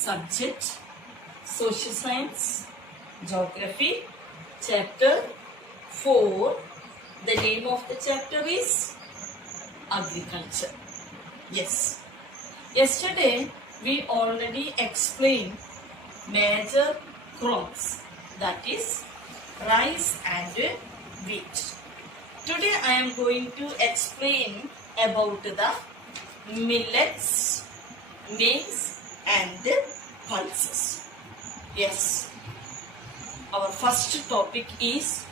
Subject: Social Science, Geography, Chapter 4. The name of the chapter is Agriculture. Yes. Yesterday we already explained major crops, that is rice and wheat. Today I am going to explain about the millets, maize and pulses. Yes, our first topic is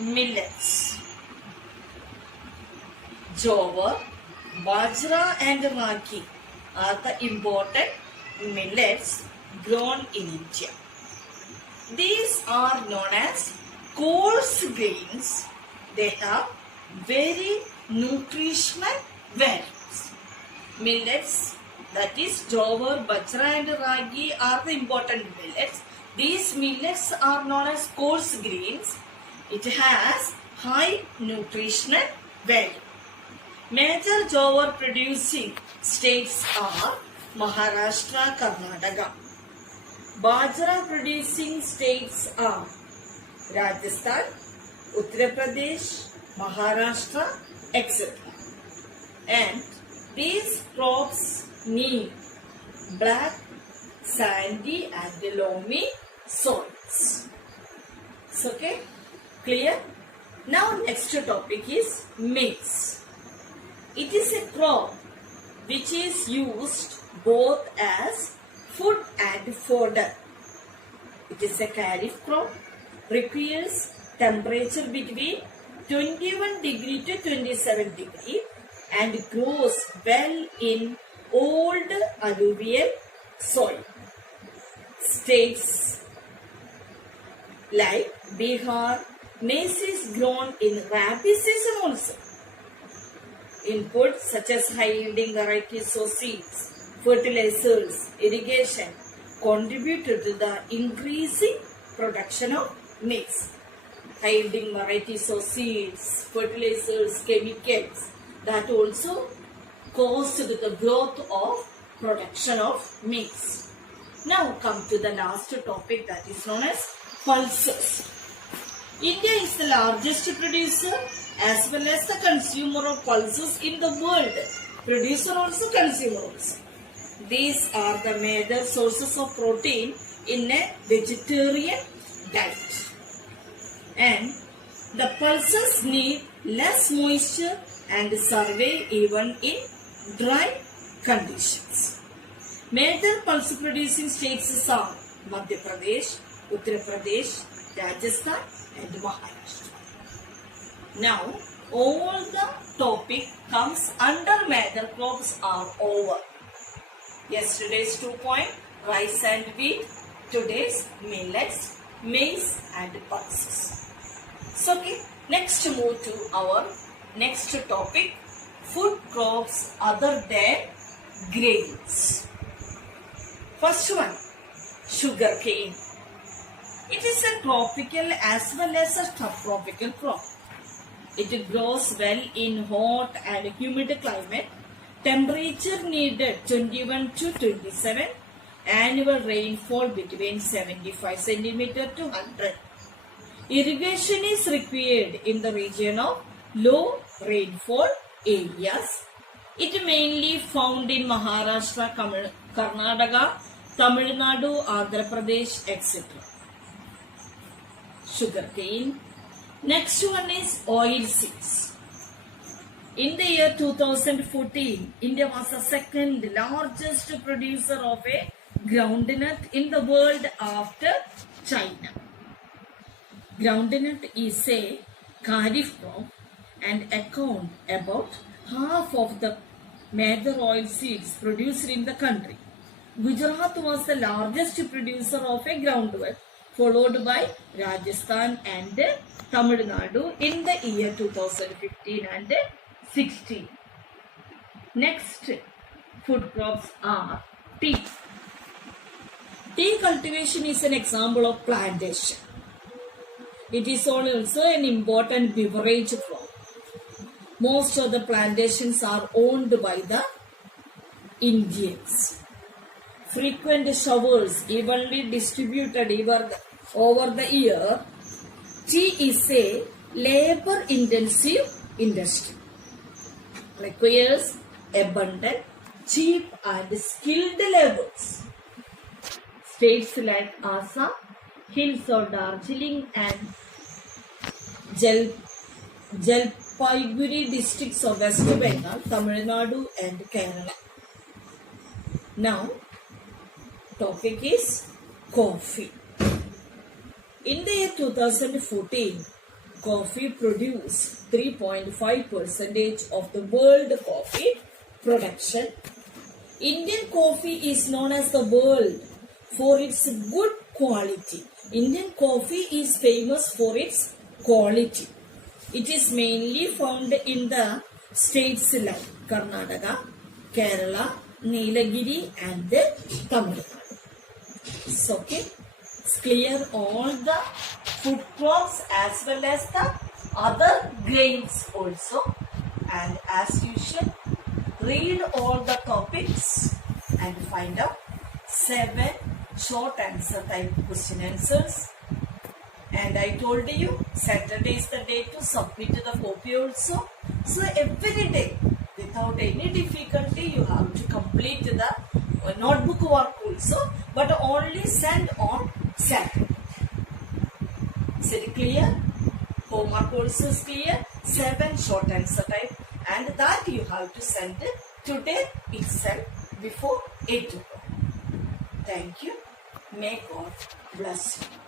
millets. Jowar, bajra and ragi are the important millets grown in India. These are known as coarse grains. They are very nutritional values. Millets, that is jowar, bajra and ragi, are the important millets. These millets are known as coarse grains. It has high nutritional value. Major jowar producing states are Maharashtra, Karnataka. Bajra producing states are Rajasthan, Uttar Pradesh, Maharashtra, etc. And these crops need black, sandy and loamy soils. Okay, clear? Now next topic is maize. It is a crop which is used both as food and fodder. It is a kharif crop, requires temperature between 21 degree to 27 degree and grows well in old alluvial soil. States like Bihar, maize is grown in rabi season also. Inputs such as high-yielding varieties of seeds, fertilizers, irrigation contributed to the increasing production of maize. High-yielding varieties of seeds, fertilizers, chemicals, that also caused the growth of production of maize. Now come to the last topic, that is known as pulses. India is the largest producer as well as the consumer of pulses in the world. Producer also, consumer also. These are the major sources of protein in a vegetarian diet. And the pulses need less moisture and survive even in dry conditions. Major pulse producing states are Madhya Pradesh, Uttar Pradesh, Rajasthan and Maharashtra. Now all the topic comes under major crops are over. Yesterday's 2 point, rice and wheat. Today's millets, maize and pulses. So okay, next move to our next topic, food crops other than grains. First one, sugarcane. It is a tropical as well as a subtropical crop. It grows well in hot and humid climate. Temperature needed 21 to 27. Annual rainfall between 75 cm to 100. Irrigation is required in the region of low rainfall areas. It mainly found in Maharashtra, Karnataka, Tamil Nadu, Andhra Pradesh, etc. Sugarcane. Next one is oilseeds. In the year 2014, India was the second largest producer of a groundnut in the world after China. Groundnut is a kharif crop and account about half of the major oil seeds produced in the country. Gujarat was the largest producer of a groundnut, followed by Rajasthan and Tamil Nadu in the year 2015 and 16. Next food crops are tea. Tea cultivation is an example of plantation. It is also an important beverage crop. Most of the plantations are owned by the Indians. frequent showers evenly distributed over the year, tea is a labor-intensive industry. Requires abundant, cheap and skilled laborers. States like Assam, hills of Darjeeling and Jalpaiguri districts of West Bengal, Tamil Nadu and Kerala. Now, topic is coffee. In the year 2014, coffee produced 3.5% of the world coffee production. Indian coffee is known as the world for its good quality. Indian coffee is famous for its quality. It is mainly found in the states like Karnataka, Kerala, Nilagiri and Tamil Nadu. So, okay, clear all the food crops as well as the other grains also. And as usual, read all the topics and find out 7 short answer type question answers. And I told you Saturday is the day to submit the copy also. So every day without any difficulty you have to complete the notebook work also, but only send on Saturday. Is it clear? Homework also is clear. 7 short answer type, and that you have to send it today itself before 8 o'clock. Thank you. May God bless you.